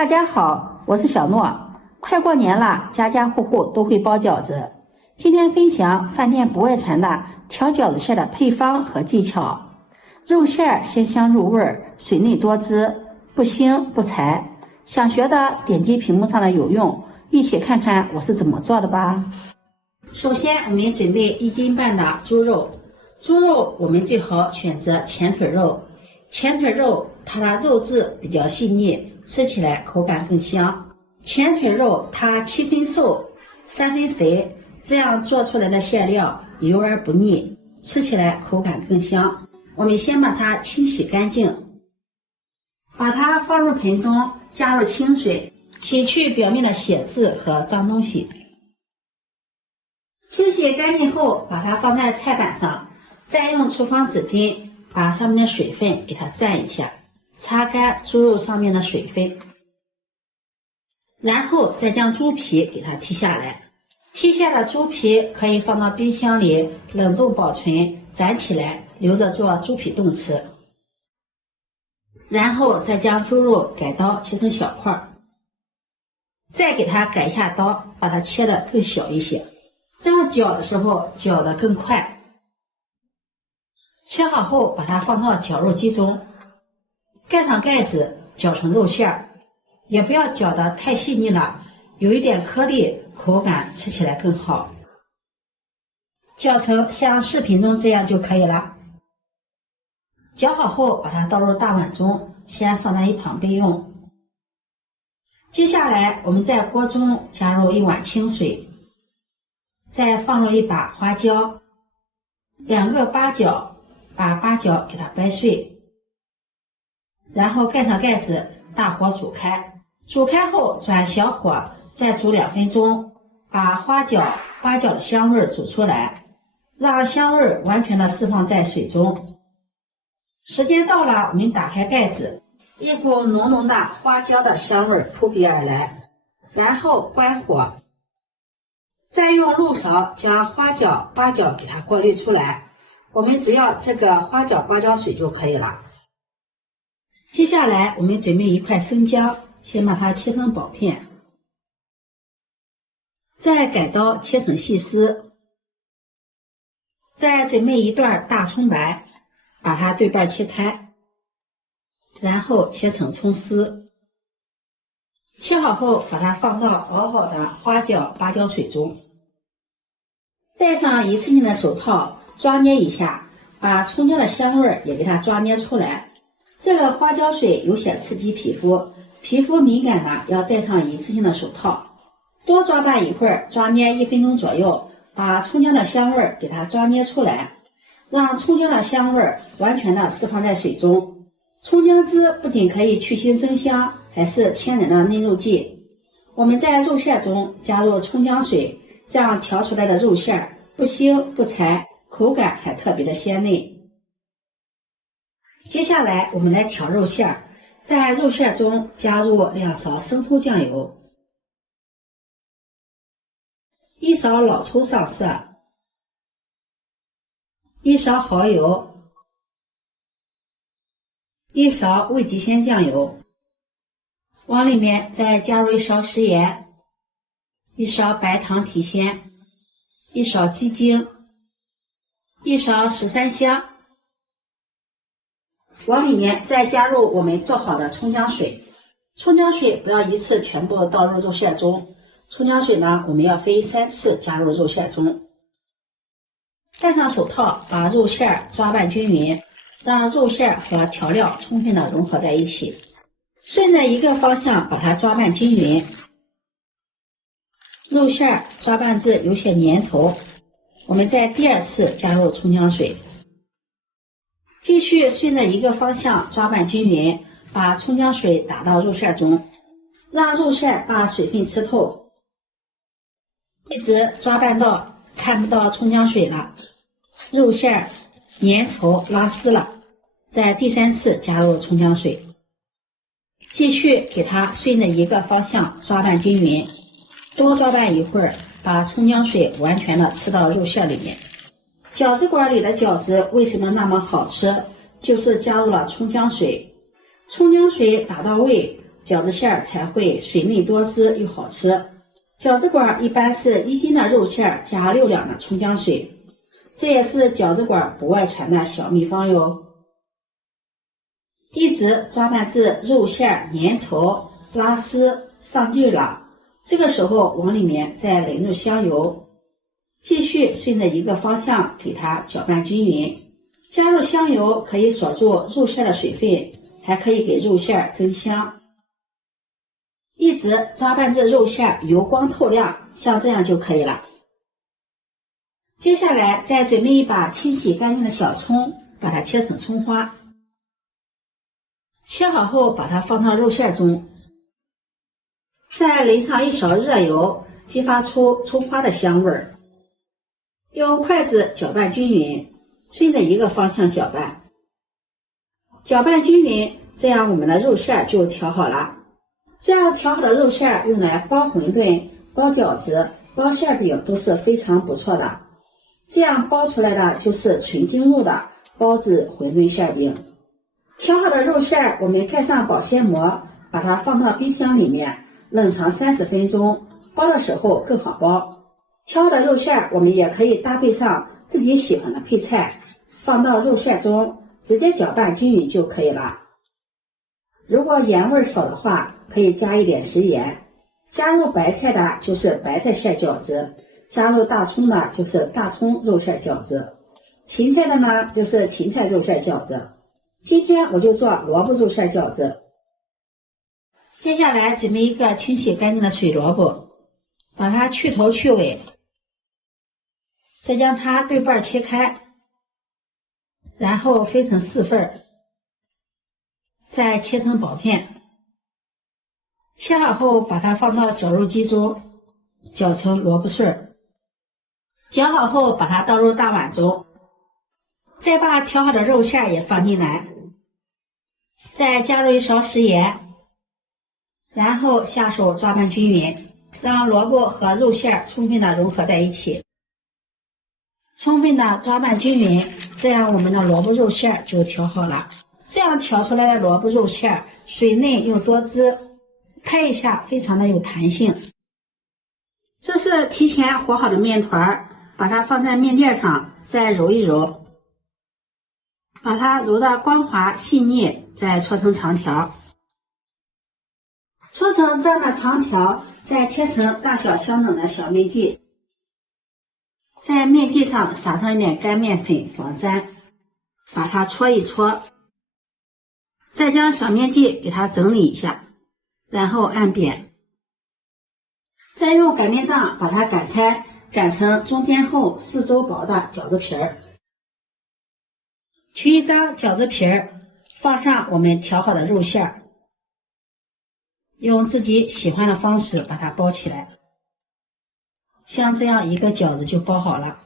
大家好，我是小諾。快過年了，家家戶戶都會包餃子。今天分享飯店不外傳的調餃子餡的配方和技巧。肉餡鮮香入味，水嫩多汁，不腥不柴。想學的點擊屏幕上的有用，一起看看我是怎麼做的吧。首先，我們準備1斤半的豬肉。豬肉我們最好選擇前腿肉。前腿肉它的肉質比較細膩，吃起來口感更香。前腿肉它7分瘦3分肥，這樣做出來的餡料油而不膩，吃起來口感更香。我們先把它清洗乾淨，把它放入盆中，加入清水，洗去表面的血渍和髒東西。清洗乾淨后，把它放在菜板上，再用厨房紙巾把上面的水分给它蘸一下，擦乾豬肉上面的水分，然後再将豬皮给它剔下来。剔下的豬皮可以放到冰箱裡冷凍保存，攒起来留着做豬皮凍吃。然後再将豬肉改刀切成小塊，再给它改一下刀，把它切得更小一些，這樣攪的時候攪得更快。切好後，把它放到绞肉機中，蓋上蓋子，攪成肉馅，也不要攪得太細膩了，有一點顆粒，口感吃起来更好。攪成像視頻中這樣就可以了。攪好後，把它倒入大碗中，先放在一旁備用。接下來，我們在鍋中加入1碗清水，再放入一把花椒，2個八角，把八角給它掰碎，然後蓋上蓋子，大火煮開。煮開後轉小火，再煮2分鐘，把花椒、八角的香味煮出來，讓香味完全的釋放在水中。時間到了，我們打開蓋子，一股濃濃的花椒的香味撲鼻而來，然後關火，再用漏勺將花椒、八角給它過濾出來。我們只要這個花椒、八角水就可以了。接下來，我們準備一塊生薑，先把它切成薄片，再改刀切成細絲。再準備一段大蔥白，把它對半切開，然後切成蔥絲。切好後，把它放到熬好的花椒、八角水中，戴上一次性的手套，抓捏一下，把蔥薑的香味也給它抓捏出來。這個花椒水有些刺激皮膚，皮膚敏感的要戴上一次性的手套。多抓拌一會兒，抓捏1分鐘左右，把蔥薑的香味給它抓捏出來，讓蔥薑的香味完全的釋放在水中。蔥薑汁不僅可以去腥增香，還是天然的嫩肉劑。我們在肉餡中加入蔥薑水，這樣調出來的肉餡不腥不柴，口感還特別的鮮嫩。接下來我們來調肉餡，在肉餡中加入2勺生抽醬油，1勺老抽上色，1勺蠔油，1勺味极鮮醬油，往裡面再加入1勺食鹽，1勺白糖提鮮，1勺雞精，1勺十三香，往裡面再加入我們做好的蔥薑水。蔥薑水不要一次全部倒入肉餡中，蔥薑水呢，我們要分3次加入肉餡中。戴上手套，把肉餡抓拌均勻，讓肉餡和調料充分的融合在一起。順着一個方向把它抓拌均勻，肉餡抓拌至有些粘稠，我們再第2次加入蔥薑水，繼續順着一個方向抓拌均勻，把蔥薑水打到肉餡中，讓肉餡把水分吃透，一直抓拌到看不到蔥薑水了，肉餡粘稠拉絲了，再第3次加入蔥薑水，繼續給它順着一個方向抓拌均勻，多抓拌一會兒，把蔥薑水完全的吃到肉餡裡面。饺子館裡的餃子為什麼那麼好吃？就是加入了蔥薑水。蔥薑水打到位，餃子餡才會水嫩多汁又好吃。餃子館一般是1斤的肉餡加6兩的蔥薑水，這也是餃子館不外傳的小秘方喲。一直抓拌至肉餡粘稠、拉絲、上劲了，這個時候往裡面再淋入香油，繼續順着一個方向給它攪拌均勻。加入香油可以鎖住肉餡的水分，還可以給肉餡增香。一直抓拌至肉餡油光透亮，像这樣就可以了。接下來再準備一把清洗乾淨的小蔥，把它切成蔥花。切好後把它放到肉餡中，再淋上一勺熱油，激發出蔥花的香味兒。用筷子攪拌均勻，順着一個方向攪拌。攪拌均勻，這樣我們的肉餡就調好了。這樣調好的肉餡用來包馄饨、包饺子、包餡餅都是非常不錯的。這樣包出来的就是純精肉的包子、馄饨、餡餅。調好的肉餡，我們蓋上保鮮膜，把它放到冰箱裡面冷藏30分鐘，包的時候更好包。調好的肉餡，我們也可以搭配上自己喜歡的配菜，放到肉餡中，直接攪拌均匀就可以了。如果鹽味少的話，可以加一點食鹽。加入白菜的就是白菜餡饺子，加入大蔥的就是大蔥肉餡饺子，芹菜的呢就是芹菜肉餡饺子。今天我就做萝卜肉餡饺子。接下來準備一個清洗乾淨的水蘿蔔，把它去頭去尾，再將它對半切開，然後分成4份，再切成薄片。切好後把它放到绞肉機中绞成蘿蔔碎，绞好後把它倒入大碗中，再把調好的肉餡也放進來，再加入1勺食鹽，然後下手抓拌均匀，讓蘿蔔和肉餡充分的融合在一起，充分的抓拌均匀，這樣我們的蘿蔔肉餡就調好了。這樣調出來的蘿蔔肉餡水嫩又多汁，拍一下非常的有彈性。這是提前和好的面团，把它放在面墊上，再揉一揉，把它揉得光滑細膩，再搓成長條。搓成這樣的長條，再切成大小相等的小面劑，在面劑上撒上一點乾麵粉防粘，把它搓一搓，再將小面劑給它整理一下，然後按扁，再用擀面杖把它擀開，擀成中间厚、四周薄的饺子皮兒。取一張饺子皮兒，放上我們調好的肉餡，用自己喜歡的方式把它包起來，像這樣一個餃子就包好了。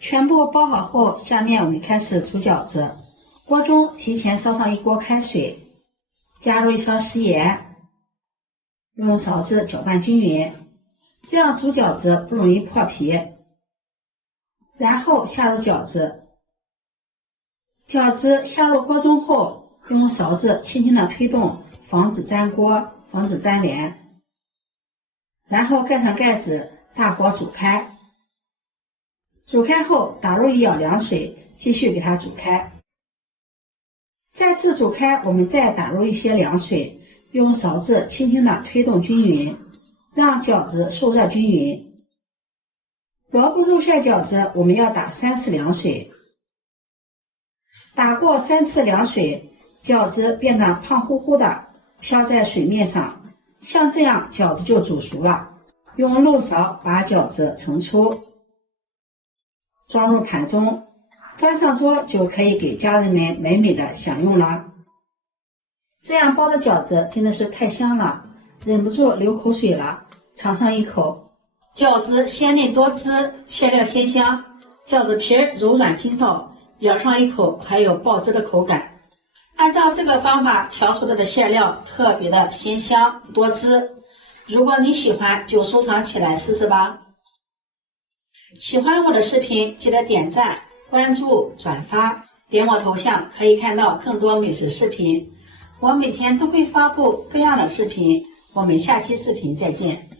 全部包好後，下面我們開始煮餃子。鍋中提前燒上一鍋開水，加入1勺食鹽，用勺子攪拌均匀，這樣煮餃子不容易破皮。然後下入餃子，餃子下入鍋中後，用勺子輕輕的推動，防止粘鍋，防止粘连。然後蓋上蓋子，大火煮開。煮開後打入1舀涼水，繼續給它煮開。再次煮開，我們再打入一些涼水，用勺子輕輕的推動均匀，讓餃子受熱均匀。蘿蔔肉餡餃子我們要打3次涼水，打過3次涼水，餃子變得胖乎乎的飄在水面上，像這樣餃子就煮熟了。用漏勺把餃子盛出，裝入盤中，端上桌就可以給家人們美美的享用了。這樣包的餃子真的是太香了，忍不住流口水了。嘗上一口，餃子鮮嫩多汁，餡料鮮香，饺子皮柔軟筋道，咬上一口還有爆汁的口感。按照這個方法調出來的餡料特別的鮮香多汁，如果你喜歡就收藏起來試試吧。喜歡我的視頻記得點讚、關注、轉發，點我頭像可以看到更多美食視頻。我每天都會發布各樣的視頻，我們下期視頻再見。